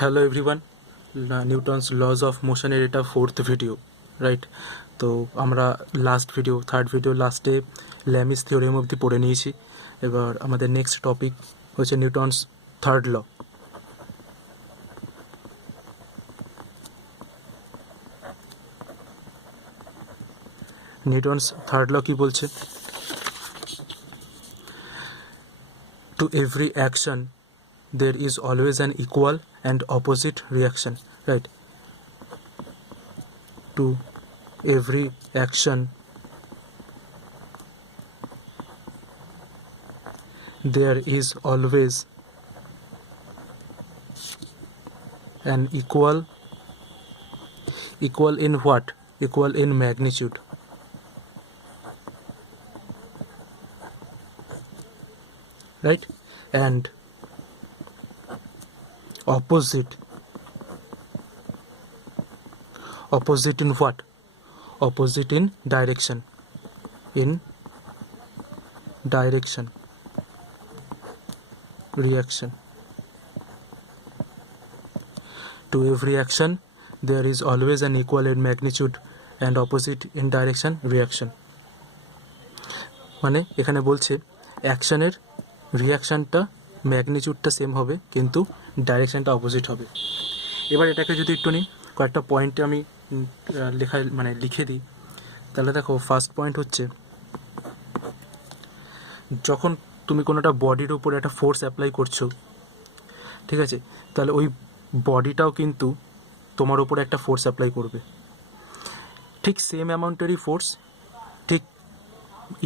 Hello everyone, Newton's laws of মোশনের এটা fourth video, right? তো আমরা থার্ড ভিডিও লাস্টে ল্যামিস থিওরেম অবধি পড়ে নিয়েছি। এবার আমাদের নেক্সট টপিক হচ্ছে Newton's third law. Newton's third law কি বলছে? To every action there is always an equal and opposite reaction, right? To every action there is always an equal in what? Equal in magnitude, right? And opposite in what? Opposite in direction, reaction. To every action there is always an equal in magnitude and opposite in direction reaction. মানে এখানে বলছে অ্যাকশনের রিয়াকশানটা ম্যাগনিটিউডটা same হবে কিন্তু ডাইরেকশানটা opposite হবে। এবার এটাকে যদি একটু নিই, কয়েকটা পয়েন্টে আমি লিখে দিই, তাহলে দেখো ফার্স্ট পয়েন্ট হচ্ছে, যখন তুমি কোনো একটা বডির উপরে একটা ফোর্স অ্যাপ্লাই করছো, ঠিক আছে, তাহলে ওই বডিটাও কিন্তু তোমার উপরে একটা ফোর্স অ্যাপ্লাই করবে, ঠিক সেম অ্যামাউন্টেরই ফোর্স, ঠিক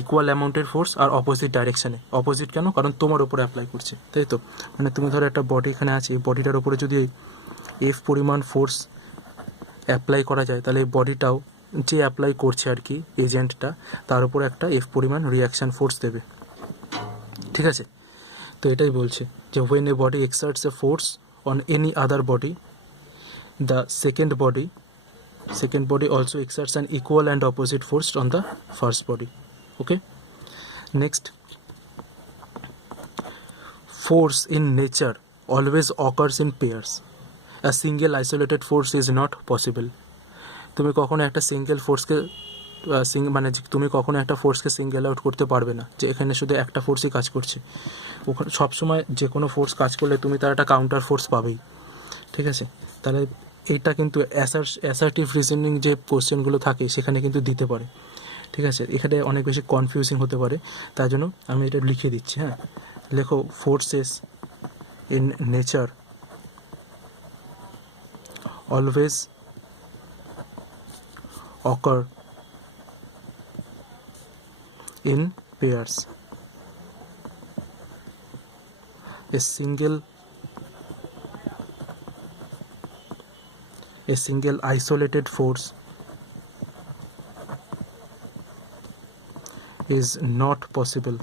ইকুয়াল অ্যামাউন্টের ফোর্স, আর অপোজিট ডাইরেকশানে। অপোজিট কেন? কারণ তোমার ওপরে অ্যাপ্লাই করছে, তাই তো? মানে তুমি ধরো একটা বডি এখানে আছে, এই বডিটার ওপরে যদি এফ পরিমাণ ফোর্স অ্যাপ্লাই করা যায়, তাহলে এই বডিটাও যে অ্যাপ্লাই করছে আর কি এজেন্টটা, তার উপরে একটা এফ পরিমাণ রিয়াকশান ফোর্স দেবে, ঠিক আছে? তো এটাই বলছে যে when a body exerts a force on any other body, the second body also exerts an equal and opposite force on the first body. Okay, next, force in nature always occurs in pairs. A single isolated force is not possible. তুমি কখনো একটা single ফোর্সকে তুমি কখনো একটা ফোর্সকে single out করতে পারবে না যে এখানে শুধু একটা ফোর্সই কাজ করছে। ওখানে সবসময় যে কোনো ফোর্স কাজ করলে তুমি তার একটা কাউন্টার ফোর্স পাবেই, ঠিক আছে? তাহলে এইটা কিন্তু অ্যাসার্টিভ রিজনিং যে কোশ্চেনগুলো থাকে সেখানে কিন্তু দিতে পারে, ঠিক আছে? এখানে অনেক বেশি কনফিউজিং হতে পারে, তার জন্য আমি এটা লিখে দিচ্ছি। হ্যাঁ, লেখো forces in nature always occur in pairs. A single isolated force is not possible.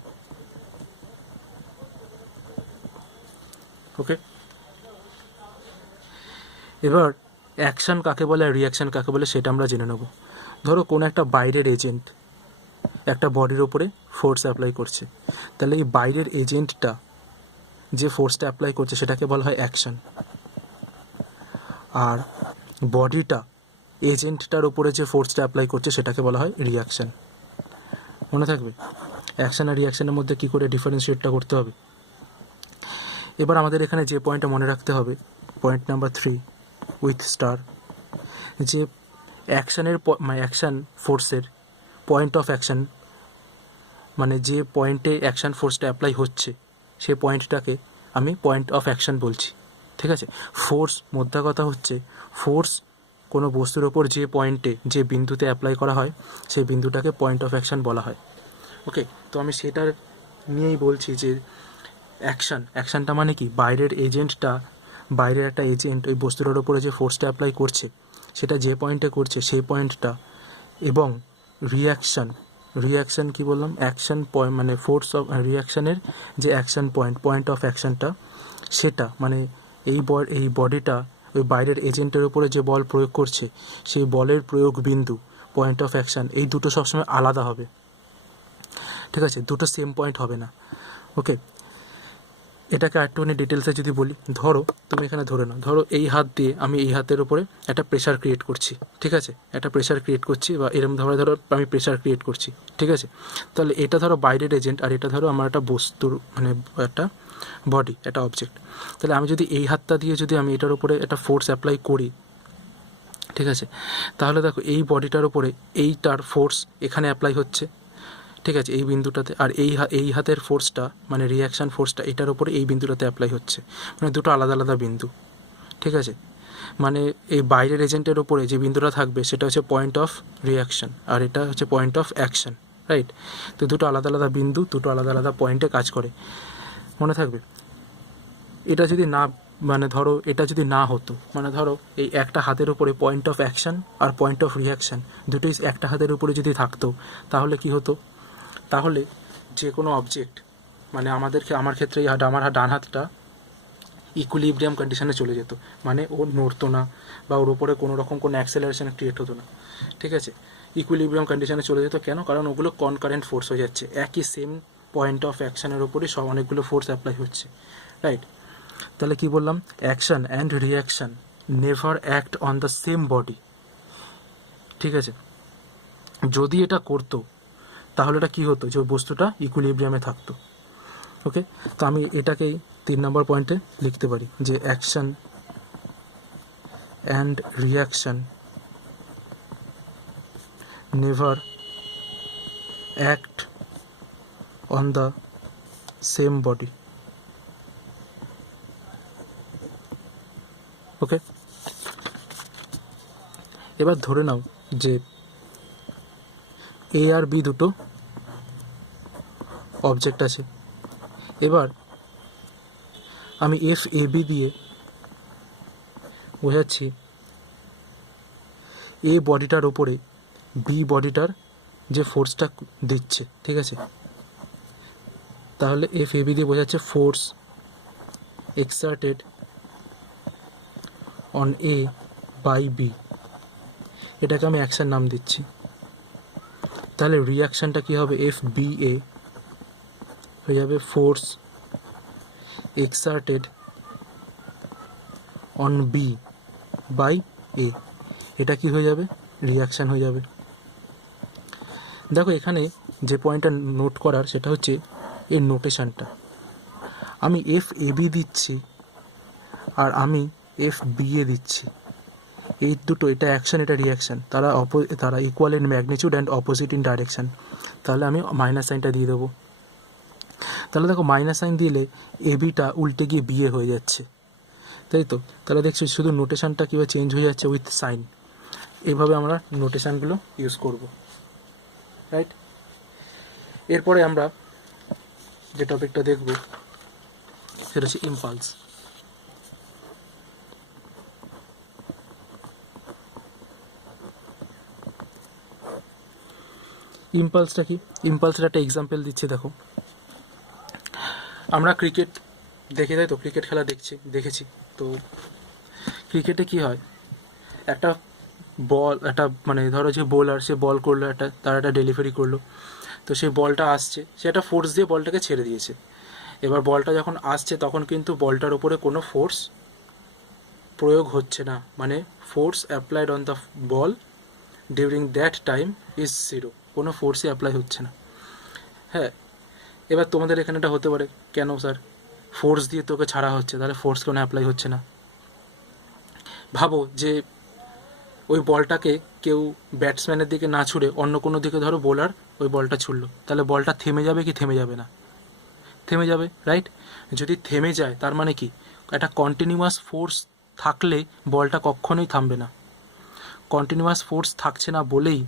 Okay, এবার অ্যাকশন কাকে বলে আর রিয়াকশন কাকে বলে সেটা আমরা জেনে নেব। ধরো কোনো একটা বাইরের এজেন্ট একটা বডির ওপরে ফোর্স অ্যাপ্লাই করছে, তাহলে এই বাইরের এজেন্টটা যে ফোর্সটা অ্যাপ্লাই করছে সেটাকে বলা হয় অ্যাকশন, আর বডিটা এজেন্টটার ওপরে যে ফোর্সটা অ্যাপ্লাই করছে সেটাকে বলা হয় রিয়াকশন। মনে থাকবে অ্যাকশন আর রিয়াকশনের মধ্যে কী করে ডিফারেন্সিয়েটটা করতে হবে। এবার আমাদের এখানে যে পয়েন্টটা মনে রাখতে হবে, পয়েন্ট নাম্বার 3 উইথ স্টার, যে অ্যাকশন ফোর্সের পয়েন্ট অফ অ্যাকশন, মানে যে পয়েন্টে অ্যাকশন ফোর্সটা অ্যাপ্লাই হচ্ছে সেই পয়েন্টটাকে আমি পয়েন্ট অফ অ্যাকশন বলছি, ঠিক আছে? ফোর্স, মোদ্দা কথা হচ্ছে ফোর্স কোনো বস্তুর ওপর যে পয়েন্টে যে বিন্দুতে অ্যাপ্লাই করা হয় সেই বিন্দুটাকে পয়েন্ট অফ অ্যাকশন বলা হয়। ওকে, তো আমি সেটার নিয়েই বলছি যে অ্যাকশনটা মানে কি, বাইরের একটা এজেন্ট ওই বস্তুটার ওপরে যে ফোর্সটা অ্যাপ্লাই করছে সেটা যে পয়েন্টে করছে সেই পয়েন্টটা, এবং রিয়াকশন কি বললাম, অ্যাকশন পয়েন্ট মানে ফোর্স অফ রিয়াকশনের যে অ্যাকশন পয়েন্ট অফ অ্যাকশনটা, সেটা মানে এই বডিটা ওই বাইরের এজেন্টের উপরে যে বল প্রয়োগ করছে সেই বলের প্রয়োগ বিন্দু পয়েন্ট অফ অ্যাকশন, এই দুটো সবসময় আলাদা হবে, ঠিক আছে? দুটো সেম পয়েন্ট হবে না। ওকে, এটাকে আরেকটুখানি ডিটেলসে যদি বলি, ধরো তুমি এখানে ধরে নাও, ধরো এই হাত দিয়ে আমি এই হাতের উপরে একটা প্রেশার ক্রিয়েট করছি, ঠিক আছে, একটা প্রেশার ক্রিয়েট করছি, বা এরকম ধরো আমি প্রেশার ক্রিয়েট করছি, ঠিক আছে। তাহলে এটা ধরো বাইরের এজেন্ট, আর এটা ধরো আমার একটা বস্তুর মানে একটা বডি, একটা অবজেক্ট। তাহলে আমি যদি এই হাতটা দিয়ে যদি আমি এটার উপরে একটা ফোর্স অ্যাপ্লাই করি, ঠিক আছে, তাহলে দেখো এই বডিটার উপরে এইটার ফোর্স এখানে অ্যাপ্লাই হচ্ছে, ঠিক আছে, এই বিন্দুটাতে, আর এই হাতের ফোর্সটা মানে রিয়াকশান ফোর্সটা এটার উপরে এই বিন্দুটাতে অ্যাপ্লাই হচ্ছে, মানে দুটো আলাদা আলাদা বিন্দু, ঠিক আছে। মানে এই বাইরের এজেন্টের উপরে যে বিন্দুটা থাকবে সেটা হচ্ছে পয়েন্ট অফ রিয়াকশান, আর এটা হচ্ছে পয়েন্ট অফ অ্যাকশান, রাইট। তো দুটো আলাদা আলাদা বিন্দু দুটো আলাদা আলাদা পয়েন্টে কাজ করে, মনে থাকবে। এটা যদি না মানে ধরো এটা যদি না হতো, মানে ধরো এই একটা হাতের উপরে পয়েন্ট অফ অ্যাকশান আর পয়েন্ট অফ রিয়াকশান দুটোই একটা হাতের উপরে যদি থাকতো, তাহলে কি হতো, তাহলে যে কোনো অবজেক্ট মানে আমার ক্ষেত্রে আমার ডান হাতটা ইকুইলিব্রিয়াম কন্ডিশনে চলে যেত, মানে ও নড়তো না বা ওর উপরে কোনো রকম কোনো অ্যাক্সেলারেশন ক্রিয়েট হতো না, ঠিক আছে। ইকুইলিব্রিয়াম কন্ডিশনে চলে যেত, কেন? কারণ ওগুলো কনকারেন্ট ফোর্স হয়ে যাচ্ছে, একই সেম পয়েন্ট অফ অ্যাকশানের ওপরে সব অনেকগুলো ফোর্স অ্যাপ্লাই হচ্ছে, রাইট। তাহলে কি বললাম, action and reaction never act on the same body, ঠিক আছে। যদি এটা করতো তাহলে এটা কী হতো, যে বস্তুটা ইকুইলিব্রিয়ামে থাকতো, ওকে। তো আমি এটাকেই 3 নম্বর পয়েন্টে লিখতে পারি যে action and reaction never act on the same body, okay. এবার ধরে নাও যে এ আর বি দুটো অবজেক্ট আছে। এবার আমি এফ এ বি দিয়ে বোঝাচ্ছি এ বডিটার ওপরে বি বডিটার যে ফোর্সটা দিচ্ছে, ঠিক আছে। তাহলে এফ এ বি দিয়ে বোঝাচ্ছে force exerted on A by B, এটাকে আমি অ্যাকশন নাম দিচ্ছি। তাহলে রিয়াকশানটা কী হবে, এফ বি এ হয়ে যাবে force exerted on B by A, এটা কি হয়ে যাবে, রিয়াকশান হয়ে যাবে। দেখো এখানে যে পয়েন্টটা নোট করার সেটা হচ্ছে এর নোটেশানটা। আমি এফ এ বি দিচ্ছি আর আমি এফ বি এ দিচ্ছি, এই দুটো, এটা অ্যাকশান এটা রিয়াকশান, তারা equal in magnitude and opposite in direction. তাহলে আমি মাইনাস সাইনটা দিয়ে দেবো। তাহলে দেখো মাইনাস সাইন দিলে এ বিটা উল্টে গিয়ে বিয়ে হয়ে যাচ্ছে, তাই তো। তাহলে দেখছি শুধু নোটেশানটা কীভাবে চেঞ্জ হয়ে যাচ্ছে উইথ সাইন। এইভাবে আমরা নোটেশানগুলো ইউজ করব, রাইট। এরপরে আমরা যে টপিকটা দেখব সেটা হচ্ছে ইম্পালস। ইম্পালসটা কি, ইম্পালসের একটা এক্সাম্পল দিচ্ছি। দেখো আমরা ক্রিকেট দেখি, তাই তো, ক্রিকেট খেলা দেখেছি তো। ক্রিকেটে কি হয়, একটা বল, একটা মানে ধরো যে বোলার, সে বল করলো, তার একটা ডেলিভারি করলো, তো সেই বলটা আসছে, সে একটা ফোর্স দিয়ে বলটাকে ছেড়ে দিয়েছে। এবার বলটা যখন আসছে তখন কিন্তু বলটার ওপরে কোনো ফোর্স প্রয়োগ হচ্ছে না, মানে force applied on the ball during that time is zero, কোনো ফোর্সই অ্যাপ্লাই হচ্ছে না। হ্যাঁ, এবার তোমাদের এখানে এটা হতে পারে, কেন স্যার ফোর্স দিয়ে তোকে ছাড়া হচ্ছে, তাহলে ফোর্স কোনো অ্যাপ্লাই হচ্ছে না। ভাবো যে ওই বলটাকে কেউ ব্যাটসম্যানের দিকে না ছুড়ে অন্য কোনো দিকে ধরো বোলার ওই বলটা ছুড়লো, তাহলে বলটা থেমে যাবে কি থেমে যাবে না? থেমে যাবে, রাইট। যদি থেমে যায় তার মানে কি, একটা কন্টিনিউয়াস ফোর্স থাকলে বলটা কখনোই থামবে না। কন্টিনিউয়াস ফোর্স থাকছে না বলেই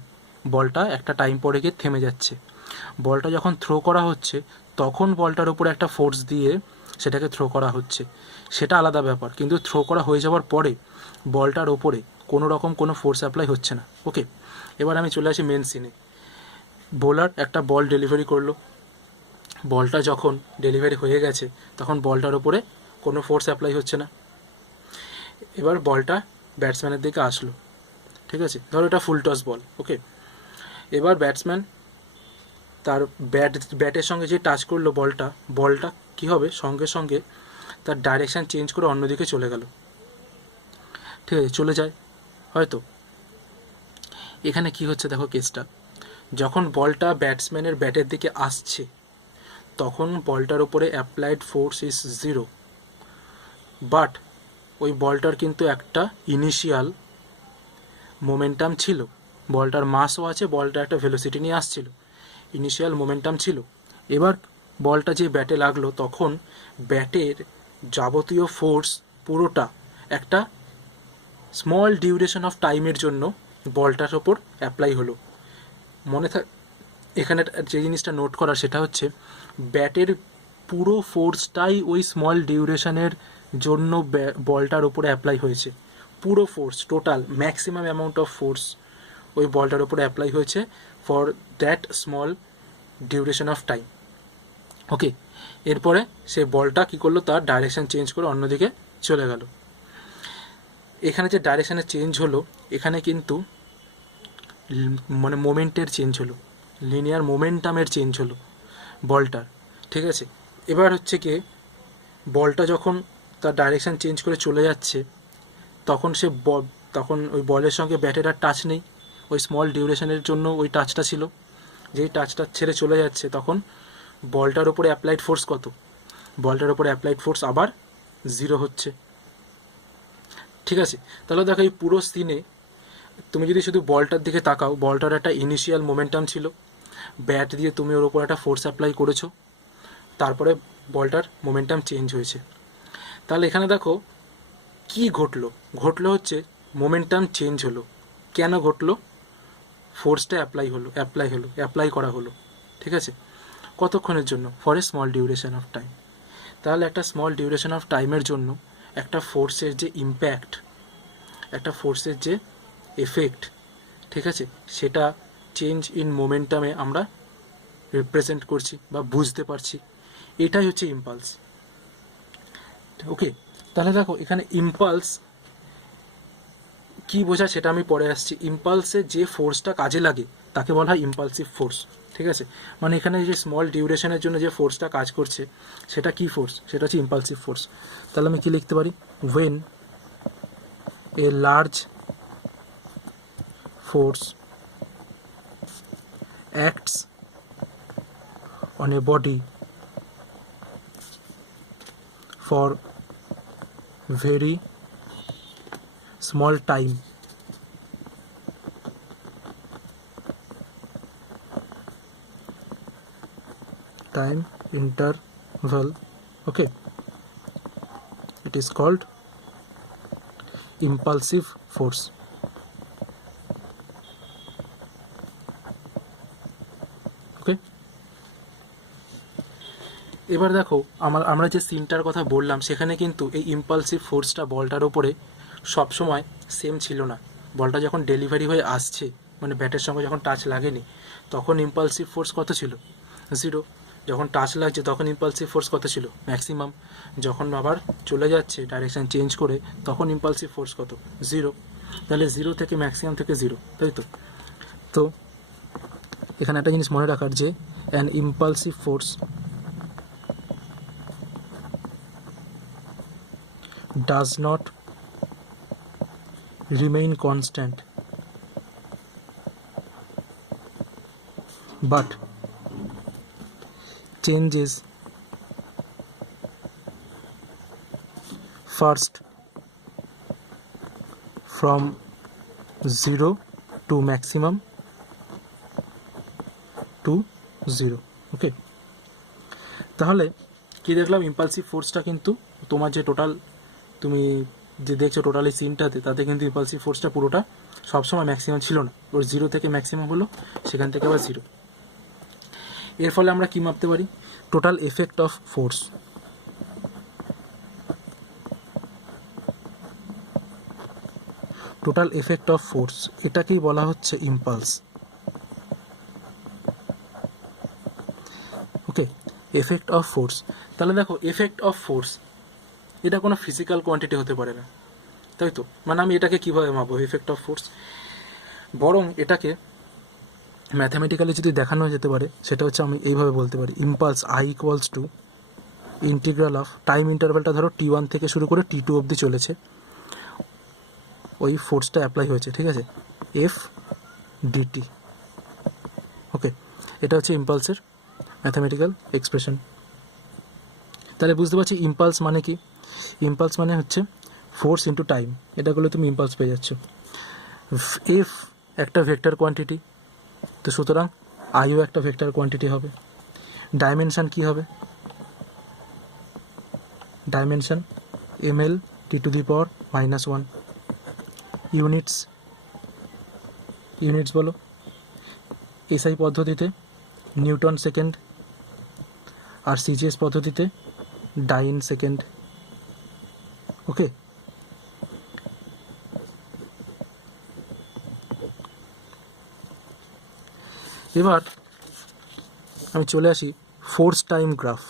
বলটা একটা টাইম পরে গিয়ে থেমে যাচ্ছে। বলটা যখন থ্রো করা হচ্ছে তখন বলটার উপরে একটা ফোর্স দিয়ে সেটাকে থ্রো করা হচ্ছে, সেটা আলাদা ব্যাপার। কিন্তু থ্রো করা হয়ে যাওয়ার পরে বলটার ওপরে কোনো রকম কোনো ফোর্স অ্যাপ্লাই হচ্ছে না, ওকে। এবার আমি চলে আসি মেন সিনে। বোলার একটা বল ডেলিভারি করলো, বলটা যখন ডেলিভারি হয়ে গেছে তখন বলটার ওপরে কোনো ফোর্স অ্যাপ্লাই হচ্ছে না। এবার বলটা ব্যাটসম্যানের দিকে আসলো, ঠিক আছে, ধরো এটা ফুল টস বল, ওকে। এবার ব্যাটসম্যান তার ব্যাটের সঙ্গে যে টাচ করলো বলটা কী হবে, সঙ্গে সঙ্গে তার ডাইরেকশান চেঞ্জ করে অন্যদিকে চলে গেল, ঠিক আছে, চলে যায় হয়তো। এখানে কি হচ্ছে দেখো কেসটা, যখন বলটা ব্যাটসম্যানের ব্যাটের দিকে আসছে তখন বলটার ওপরে অ্যাপ্লাইড ফোর্স ইজ 0, বাট ওই বলটার কিন্তু একটা ইনিশিয়াল মোমেন্টাম ছিল, বলটার মাসও আছে, বলটা একটা ভেলোসিটি নিয়ে আসছিল, ইনিশিয়াল মোমেন্টাম ছিল। এবার বলটা যে ব্যাটে লাগলো তখন ব্যাটের যাবতীয় ফোর্স পুরোটা একটা স্মল ডিউরেশন অফ টাইমের জন্য বলটার ওপর অ্যাপ্লাই হলো। মনে থাক, এখানে যে জিনিসটা নোট করা সেটা হচ্ছে ব্যাটের পুরো ফোর্সটাই ওই স্মল ডিউরেশনের জন্য বলটার ওপরে অ্যাপ্লাই হয়েছে, পুরো force total maximum amount of force ওই বলটার ওপরে অ্যাপ্লাই হয়েছে for that small duration of time. Okay, এরপরে সেই বলটা কী করলো, তার ডাইরেকশান চেঞ্জ করে অন্যদিকে চলে গেল। এখানে যে ডাইরেকশানে চেঞ্জ হলো, এখানে কিন্তু মানে মোমেন্টের চেঞ্জ হলো, লিনিয়ার মোমেন্টামের চেঞ্জ হলো বলটার, ঠিক আছে। এবার হচ্ছে কি, বলটা যখন তার ডাইরেকশান চেঞ্জ করে চলে যাচ্ছে তখন তখন ওই বলের সঙ্গে ব্যাটের আর টাচ নেই, ওই স্মল ডিউরেশনের জন্য ওই টাচটা ছিল, যেই টাচটা ছেড়ে চলে যাচ্ছে তখন বলটার ওপরে অ্যাপ্লাইড ফোর্স কত, বলটার ওপরে অ্যাপ্লাইড ফোর্স আবার 0 হচ্ছে, ঠিক আছে। তাহলে দেখো এই পুরো সিনে তুমি যদি শুধু বলটার দিকে তাকাও, বলটার একটা ইনিশিয়াল মোমেন্টাম ছিল, ব্যাট দিয়ে তুমি ওর ওপর একটা ফোর্স অ্যাপ্লাই করেছো, তারপরে বলটার মোমেন্টাম চেঞ্জ হয়েছে। তাহলে এখানে দেখো কি ঘটলো, ঘটলো হচ্ছে মোমেন্টাম চেঞ্জ হলো। কেন ঘটলো? ফোর্সটা অ্যাপ্লাই করা হলো, ঠিক আছে। কতক্ষণের জন্য? For a small duration of time. তাহলে একটা স্মল ডিউরেশন অফ টাইমের জন্য একটা ফোর্সের যে ইম্প্যাক্ট, একটা ফোর্সের যে এফেক্ট, ঠিক আছে, সেটা চেঞ্জ ইন মোমেন্টামে আমরা রিপ্রেজেন্ট করছি বা বুঝতে পারছি, এটাই হচ্ছে ইম্পালস। ওকে, তাহলে দেখো এখানে ইম্পালস কী বোঝায় সেটা আমি পরে আসছি। ইম্পালসে যে ফোর্সটা কাজে লাগে তাকে বলা হয় ইম্পালসিভ ফোর্স, ঠিক আছে। মানে এখানে যে স্মল ডিউরেশনের জন্য যে ফোর্সটা কাজ করছে সেটা কি ফোর্স, সেটা হচ্ছে ইম্পালসিভ ফোর্স। তাহলে আমি কি লিখতে পারি, when a large force acts on a body for very small time interval, okay, it is called impulsive force. ওকে, এবার দেখো আমরা যে সিনটার কথা বললাম সেখানে কিন্তু এই ইম্পালসিভ ফোর্সটা বলটার ওপরে সবসময় সেম ছিল না। বলটা যখন ডেলিভারি হয়ে আসছে, মানে ব্যাটের সঙ্গে যখন টাচ লাগেনি, তখন ইম্পালসিভ ফোর্স কত ছিল? 0। যখন টাচ লাগছে তখন ইম্পালসিভ ফোর্স কত ছিল? ম্যাক্সিমাম। যখন আবার চলে যাচ্ছে ডাইরেকশান চেঞ্জ করে তখন ইম্পালসিভ ফোর্স কত? 0। তাহলে 0 থেকে ম্যাক্সিমাম থেকে 0, তাই তো। তো এখানে একটা জিনিস মনে রাখার যে an impulsive force does not remain constant but changes first from 0 to maximum to 0, ওকে। তাহলে কি দেখলাম, ইম্পালসিভ ফোর্সটা কিন্তু তোমার যে টোটাল তুমি যে দেখছো টোটাল এই সিনটাতে, তাতে কিন্তু ইম্পালসিভ ফোর্সটা পুরোটা সবসময় ম্যাক্সিমাম ছিল না, ওর 0 থেকে ম্যাক্সিমাম হলো, সেখান থেকে আবার 0। এর ফলে আমরা কী মাপতে পারি? Total effect of force. Total effect of force, এটাকেই বলা হচ্ছে impulse. Okay, effect of force. তাহলে দেখো এফেক্ট অফ ফোর্স এটা কোনো ফিজিক্যাল কোয়ান্টিটি হতে পারে না, তাই তো। মানে আমি এটাকে কীভাবে মাপবো এফেক্ট অফ ফোর্স? বরং এটাকে ম্যাথামেটিক্যালি যদি দেখানো যেতে পারে সেটা হচ্ছে আমি এইভাবে বলতে পারি, impulse I = integral of time ইন্টারভ্যালটা ধরো T1 থেকে শুরু করে T2 অবধি চলেছে, ওই ফোর্সটা অ্যাপ্লাই হয়েছে, ঠিক আছে, এফ ডিটি। ওকে, এটা হচ্ছে ইম্পালসের ম্যাথামেটিক্যাল এক্সপ্রেশন। তাহলে বুঝতে পারছি ইম্পালস মানে কি? ইম্পালস মানে হচ্ছে ফোর্স ইন্টু টাইম, এটা করলে তুমি ইম্পালস পেয়ে যাচ্ছ। এফ একটা ভেক্টর কোয়ান্টিটি, তো সুতরাং আইও একটা ভেক্টর কোয়ান্টিটি হবে। ডাইমেনশান কি হবে? Dimension ml T⁻⁻1। ইউনিটস বলো, এসআই পদ্ধতিতে নিউটন সেকেন্ড, আর সিজিএস পদ্ধতিতে ডাইন সেকেন্ড। ওকে, এবার আমি চলে আসি force time graph.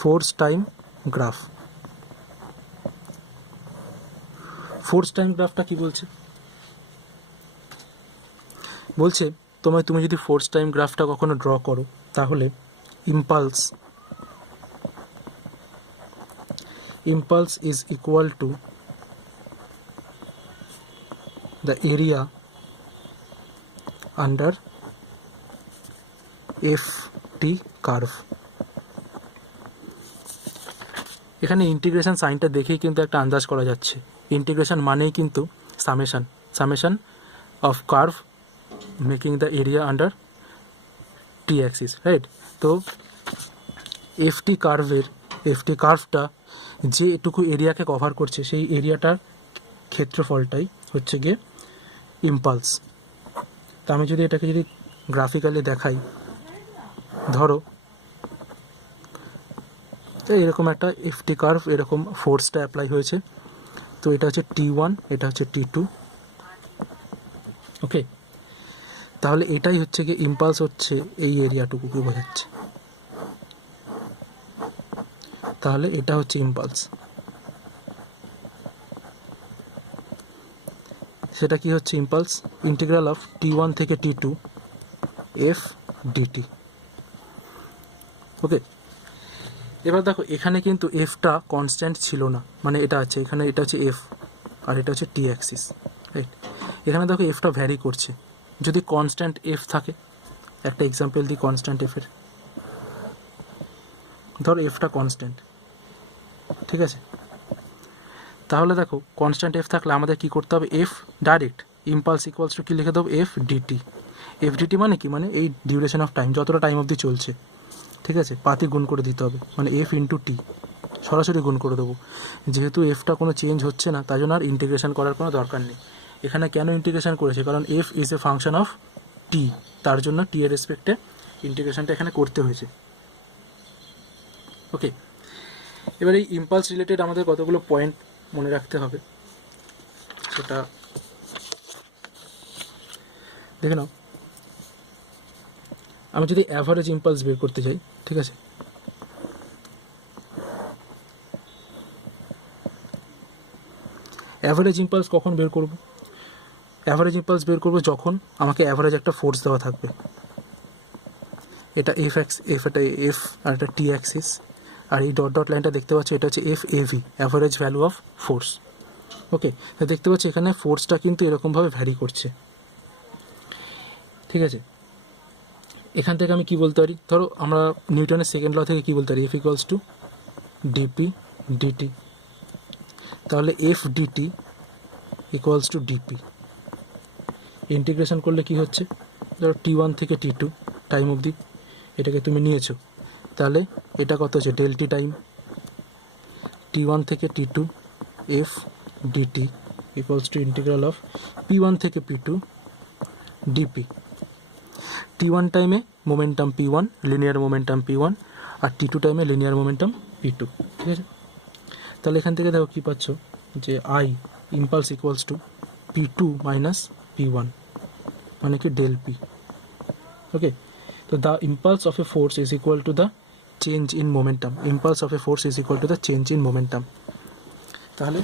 Force time graph গ্রাফটা কি বলছে? বলছে তুমি যদি ফোর্স টাইম গ্রাফটা কখনো ড্র করো, তাহলে impulse is equal to the area under F T curve. এখানে ইন্টিগ্রেশন সাইনটা দেখেই কিন্তু একটা আন্দাজ করা যাচ্ছে, ইন্টিগ্রেশন মানেই কিন্তু summation of curve making the area under T Axis, right? তো এফটি কার্ভটা যে এটুকু এরিয়াকে কভার করছে, সেই এরিয়াটার ক্ষেত্রফলটাই হচ্ছে গিয়ে ইম্পালস। তা আমি যদি এটাকে গ্রাফিক্যালি দেখাই, ধরো তো এরকম একটা এফটি কার্ভ, এরকম ফোর্সটা অ্যাপ্লাই হয়েছে, তো এটা হচ্ছে T1, এটা হচ্ছে T2। ওকে, তাহলে এটাই হচ্ছে গিয়ে ইম্পালস, হচ্ছে এই এরিয়াটুকুকে বোঝাচ্ছে, তাহলে এটা হচ্ছে ইম্পালস। সেটা কি হচ্ছে ইম্পালস? ইন্টিগ্রাল অফ T1 থেকে T2 এফ ডিটি। ওকে, এবার দেখো এখানে কিন্তু এফটা কনস্ট্যান্ট ছিল না, মানে এটা আছে এখানে, এটা হচ্ছে এফ আর এটা হচ্ছে টি অ্যাক্সিস, রাইট? এখানে দেখো এফটা ভ্যারি করছে। যদি কনস্ট্যান্ট এফ থাকে, একটা এক্সাম্পল দিই কনস্ট্যান্ট এফের, ধরো এফটা কনস্ট্যান্ট, ঠিক আছে? তাহলে দেখো কনস্ট্যান্ট এফ থাকলে আমাদের কি করতে হবে? F direct impulse equals to কী লিখে দেবো? F DT. এফ ডিটি মানে কি? মানে এই ডিউরেশন অফ টাইম, যতটা টাইম অবধি চলছে, ঠিক আছে, পাতি গুণ করে দিতে হবে, মানে এফ ইন্টু টি, সরাসরি গুণ করে দেবো। যেহেতু এফটা কোনো চেঞ্জ হচ্ছে না, তাই জন্য আর ইন্টিগ্রেশন করার কোনো দরকার নেই। এখানে কেন ইন্টিগ্রেশন করেছে? কারণ F is a function of T, তার জন্য টি এর রেসপেক্টে ইন্টিগ্রেশনটা এখানে করতে হয়েছে। ওকে, এবার এই ইম্পালস রিলেটেড আমাদের কতগুলো পয়েন্ট মনে রাখতে হবে, সেটা দেখে নাও। আমি যদি অ্যাভারেজ ইম্পালস বের করতে চাই, ঠিক আছে, অ্যাভারেজ ইম্পালস কখন বের করব? অ্যাভারেজ ইম্পালস বের করব যখন আমাকে অ্যাভারেজ একটা ফোর্স দেওয়া থাকবে। এটা এটা এফ আর এটা টি অ্যাক্সিস, আর এই ডট ডট লাইনটা দেখতে পাচ্ছ, এটা হচ্ছে F AV, average value of force. Okay, তো দেখতে পাচ্ছি এখানে ফোর্সটা কিন্তু এরকমভাবে ভ্যারি করছে, ঠিক আছে? এখান থেকে আমি কি বলতে পারি? ধরো আমরা নিউটনের সেকেন্ড ল থেকে কি বলতে পারি? F equals to DP DT. তাহলে F DT equals to DP. Integration করলে কি হচ্ছে? ধরো T1 থেকে T2 টাইম অবধি এটাকে তুমি নিয়েছো, তাহলে এটা কত হচ্ছে? Del tea time. T1 থেকে T2 f DT equals to integral of P1 থেকে P2 ডিপি। T1 টাইমে momentum P1, linear momentum P1, আর T2 টাইমে লিনিয়ার মোমেন্টাম P2, ঠিক আছে? তাহলে এখান থেকে দেখো কী পাচ্ছ, যে I impulse equals to P2 minus P1, মানে কি ডেল পি। ওকে, তো the impulse of a force is equal to the change in momentum. Impulse of a force is equal to the change in momentum. তাহলে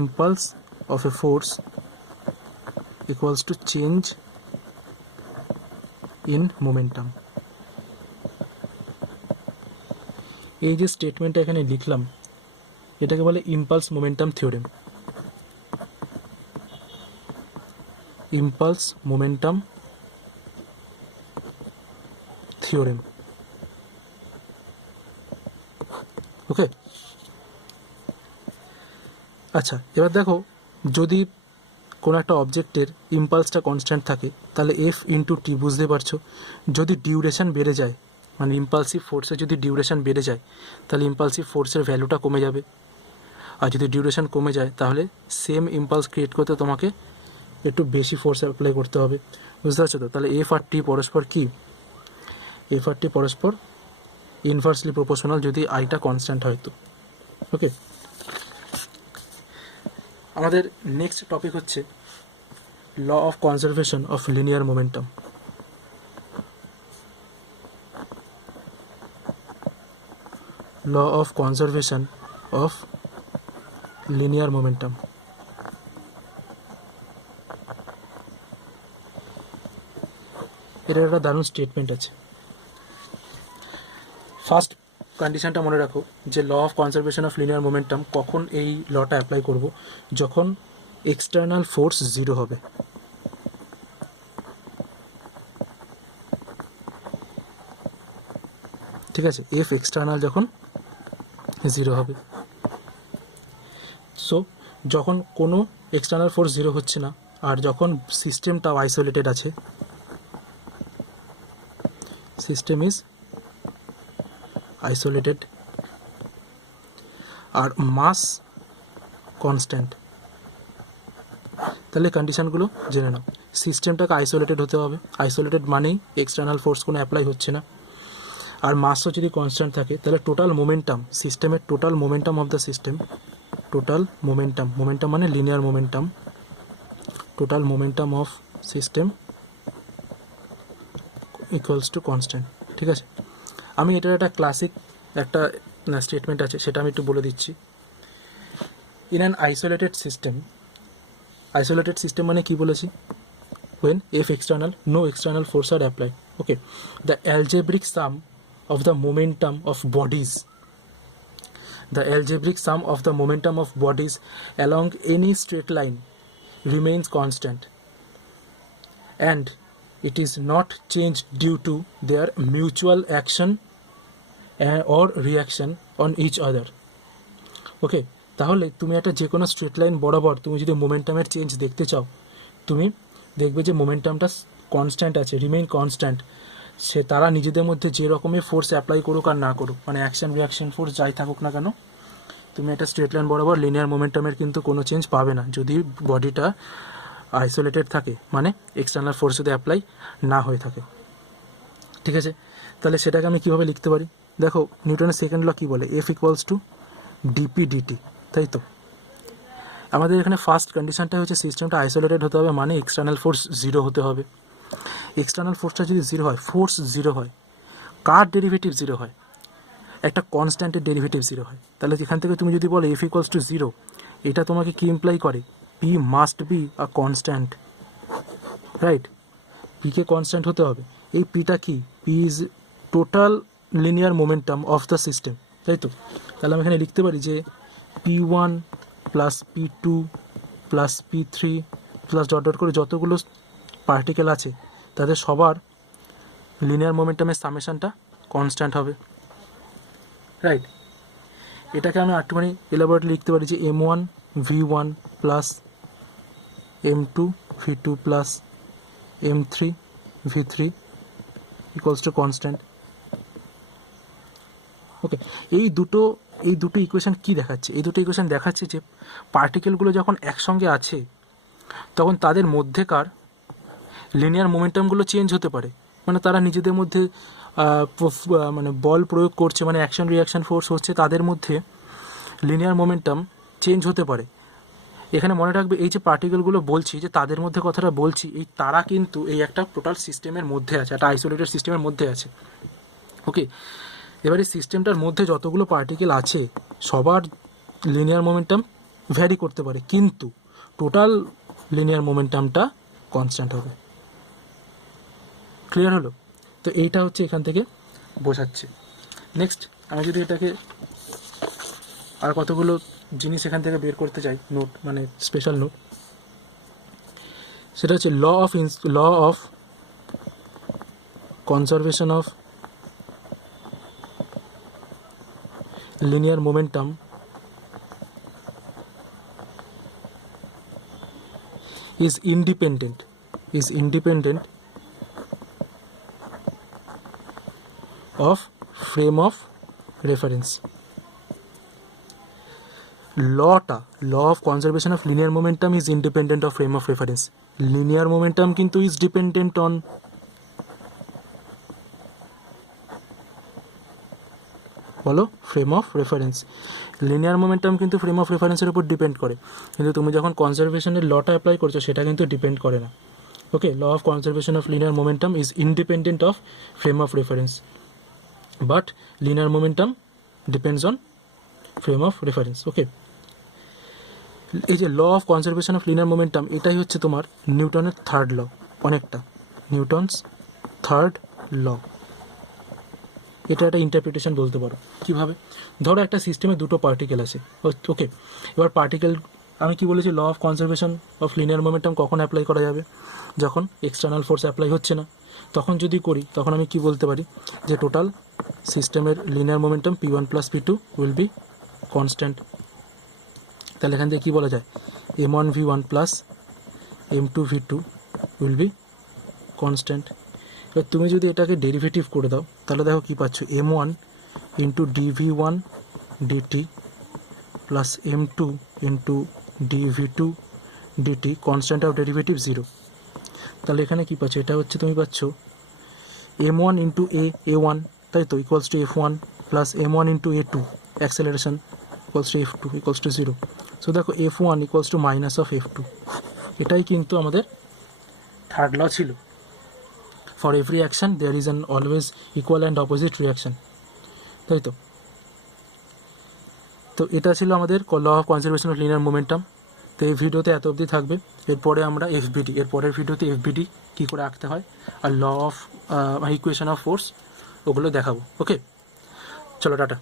impulse of a force equals to change in momentum. এই যে স্টেটমেন্টটা এখানে লিখলাম এটাকে বলে impulse momentum theorem. Impulse momentum theorem. Okay, আচ্ছা এবার দেখো, যদি কোনো একটা অবজেক্টের ইম্পালসটা কনস্ট্যান্ট থাকে তাহলে এফ ইন্টু টি, বুঝতে পারছো, যদি ডিউরেশন বেড়ে যায় মানে ইম্পালসিভ ফোর্সের যদি ডিউরেশন বেড়ে যায় তাহলে ইম্পালসিভ ফোর্সের ভ্যালুটা কমে যাবে, আর যদি ডিউরেশন কমে যায় তাহলে সেম ইম্পালস ক্রিয়েট করতে তোমাকে একটু বেশি ফোর্স অ্যাপ্লাই করতে হবে, বুঝতে পারছো তো। তাহলে এফ আর টি পরস্পর কি, এফ আর টি পরস্পর ইনভার্সলি প্রপোর্শনাল যদি আইটা কনস্ট্যান্ট হয় তো। ওকে, আমাদের নেক্সট টপিক হচ্ছে law of conservation of linear momentum. Law of conservation of linear momentum. এটার একটা দারুণ স্টেটমেন্ট আছে। ফার্স্ট কন্ডিশনটা মনে রাখো যে law of conservation of linear momentum কখন এই লটা অ্যাপ্লাই করব, যখন এক্সটার্নাল ফোর্স জিরো হবে। ঠিক আছে, এফ এক্সটার্নাল যখন জিরো হবে। সো যখন কোনো এক্সটার্নাল ফোর্স জিরো হচ্ছে না আর যখন সিস্টেমটাও আইসোলেটেড আছে, সিস্টেম ইজ আইসোলেটেড আর মাস কনস্ট্যান্ট, তাহলে কন্ডিশনগুলো জেনে নাও। সিস্টেমটাকে আইসোলেটেড হতে হবে, আইসোলেটেড মানেই এক্সটার্নাল ফোর্স কোনো অ্যাপ্লাই হচ্ছে না, আর মাসও যদি কনস্ট্যান্ট থাকে তাহলে টোটাল মোমেন্টাম, সিস্টেমের total momentum of the system, total momentum, momentum মানে linear momentum, total momentum of system equals to constant. ঠিক আছে, আমি এটার একটা ক্লাসিক একটা স্টেটমেন্ট আছে সেটা আমি একটু বলে দিচ্ছি। In an isolated system, isolated system মানে কি বলেছি, when if external no external force are applied, okay, the algebraic sum of the momentum of bodies, the algebraic sum of the momentum of bodies along any straight line remains constant and it is not changed due to their mutual action or reaction on each other. ওকে, তাহলে তুমি একটা যে কোনো straight line বরাবর তুমি যদি মোমেন্টামের change দেখতে চাও, তুমি দেখবে যে মোমেন্টামটা কনস্ট্যান্ট আছে, রিমেইন কনস্ট্যান্ট। সে তারা নিজেদের মধ্যে যে রকমের ফোর্স অ্যাপ্লাই করুক আর না করুক, মানে অ্যাকশন রিয়াকশন ফোর্স যাই থাকুক না কেন, তুমি একটা স্ট্রেট লাইন বরাবর লিনিয়ার মোমেন্টামের কিন্তু কোনো চেঞ্জ পাবে না যদি বডিটা আইসোলেটেড থাকে, মানে এক্সটার্নাল ফোর্স যদি অ্যাপ্লাই না হয়ে থাকে। ঠিক আছে, তাহলে সেটাকে আমি কীভাবে লিখতে পারি, দেখো নিউটনের সেকেন্ড ল কী বলে, f equals to DP dt, তাই তো। আমাদের এখানে ফার্স্ট কন্ডিশনটা হচ্ছে সিস্টেমটা আইসোলেটেড হতে হবে, মানে এক্সটার্নাল ফোর্স জিরো হতে হবে। এক্সটার্নাল ফোর্সটা যদি জিরো হয়, ফোর্স জিরো হয়, কার ডেরিভেটিভ জিরো হয়, একটা কনস্ট্যান্টের ডেরিভেটিভ জিরো হয়। তাহলে এখান থেকে তুমি যদি বলো এফ ইকুয়ালস টু জিরো, এটা তোমাকে কি ইমপ্লাই করে, p must be a constant, right, পিকে কনস্ট্যান্ট হতে হবে। এই পিটা কি, p is total linear momentum of the system, তাই তো। তাহলে আমি এখানে লিখতে পারি যে p one plus p two plus p three plus dot dot করে যতগুলো পার্টিকেল আছে তাদের সবার লিনিয়ার মোমেন্টামের সামেশনটা কনস্ট্যান্ট হবে, রাইট। এটাকে আমি একটুখানি এলাবোরেটলি লিখতে পারি যে m one v one plus m two V two plus M three V three equals to constant. Okay, এই দুটো ইকুয়েশন কি দেখাচ্ছে, এই দুটো ইকুয়েশন দেখাচ্ছে যে পার্টিকেলগুলো যখন একসঙ্গে আছে তখন তাদের মধ্যেকার লিনিয়ার মোমেন্টামগুলো চেঞ্জ হতে পারে, মানে তারা নিজেদের মধ্যে মানে বল প্রয়োগ করছে, মানে অ্যাকশন রিয়াকশন ফোর্স হচ্ছে, তাদের মধ্যে লিনিয়ার মোমেন্টাম চেঞ্জ হতে পারে। এখানে মনে রাখবে এই যে পার্টিকেলগুলো বলছি, যে তাদের মধ্যে কথাটা বলছি, এই তারা কিন্তু এই একটা টোটাল সিস্টেমের মধ্যে আছে, একটা আইসোলেটেড সিস্টেমের মধ্যে আছে। ওকে, এবারে সিস্টেমটার মধ্যে যতগুলো পার্টিকেল আছে সবার লিনিয়ার মোমেন্টাম ভ্যারি করতে পারে, কিন্তু টোটাল লিনিয়ার মোমেন্টামটা কনস্ট্যান্ট হবে। ক্লিয়ার হলো? তো এইটা হচ্ছে এখান থেকে বোঝাচ্ছে। নেক্সট আমি যদি এটাকে আর কতগুলো জিনিস এখান থেকে বের করতে চাই, নোট মানে স্পেশাল নোট, সেটা হচ্ছে law of conservation of linear momentum is independent of frame of reference. law of conservation of linear momentum is independent of frame of reference. linear momentum কিন্তু is dependent on বলো frame of reference. Linear momentum কিন্তু frame of রেফারেন্সের উপর depend করে, কিন্তু তুমি যখন কনজারভেশনের লটা অ্যাপ্লাই করছো সেটা কিন্তু ডিপেন্ড করে না। Okay, law of conservation of linear momentum is independent of frame of reference, but linear momentum depends on frame of reference. Okay, এই যে law of conservation of linear momentum, এটাই হচ্ছে তোমার নিউটনের থার্ড ল, অনেকটা নিউটনস থার্ড ল। এটা একটা interpretation বলতে পারো। কীভাবে? ধরো একটা সিস্টেমে দুটো পার্টিকেল আছে, ওকে, এবার পার্টিকেল আমি কি বলেছি, law of conservation of linear momentum কখন অ্যাপ্লাই করা যাবে? যখন এক্সটার্নাল ফোর্স অ্যাপ্লাই হচ্ছে না, তখন যদি করি তখন আমি কি বলতে পারি যে টোটাল সিস্টেমের linear momentum p1 + p2 will be constant. তাহলে এখান থেকে কী বলা যায়, m1 v1 + m2 v2 will be constant. এবার তুমি যদি এটাকে ডেরিভেটিভ করে দাও তাহলে দেখো কী পাচ্ছ, m1 × dv1 dt plus m2 × dv2 dt constant of derivative 0। তাহলে এখানে কী পাচ্ছ, এটা হচ্ছে তুমি পাচ্ছ m1 × a1, তাই তো, equals to f1 plus m1 × a2 acceleration equals to f2 equals to 0। So দেখো f1 equals to minus of f2, এটাই কিন্তু আমাদের থার্ড ল ছিল। For every action there is an always equal and opposite reaction, তাই তো। তো এটা ছিল আমাদের law of conservation of linear momentum. তো এই ভিডিওতে এত অবধি থাকবে, এরপরে আমরা এফবিডি, এর পরের ভিডিওতে এফবিডি কী করে আঁকতে হয় আর law of equation of force ওগুলো দেখাবো। ওকে, চলো টাটা।